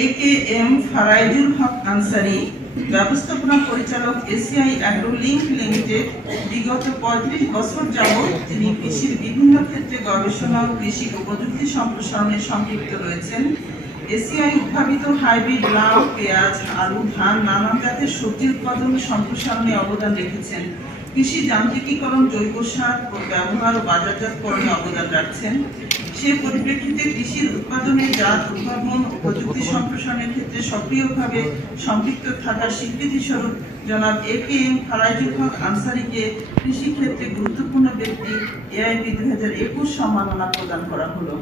A K M. ফারাইজুল হক আনসারী, ব্যবস্থাপনা পরিচালক, ACI agro link limited. বিগত ৩৫ বছর যাবৎ তিনি কৃষির বিভিন্ন ক্ষেত্রে গবেষণা ও কৃষি প্রযুক্তি সম্প্রসারণে সম্পৃক্ত রয়েছেন। এসিআই উদ্ভাবিত হাইব্রিড লাউ, পেঁয়াজ, আলু, ধান, নানান জাতের সবজি উৎপাদন সম্প্রসারণে অবদান রেখেছেন। কৃষি যান্ত্রিকীকরণ, জৈব সার ব্যবহার ও বাজারজাতকরণে অবদান রাখছেন। সে পরিপ্রেক্ষিতে কৃষির উৎপাদনে জাত উদ্ভাবন ও প্রযুক্তি সম্প্রসারণের ক্ষেত্রে সক্রিয়ভাবে সম্পৃক্ত থাকার স্বীকৃতি স্বরূপ জনাব এ.কে.এম. ফারাইজুল হক আনসারীকে কৃষি ক্ষেত্রে গুরুত্বপূর্ণ ব্যক্তি এআইপি 2021 সম্মাননা প্রদান করা হলো।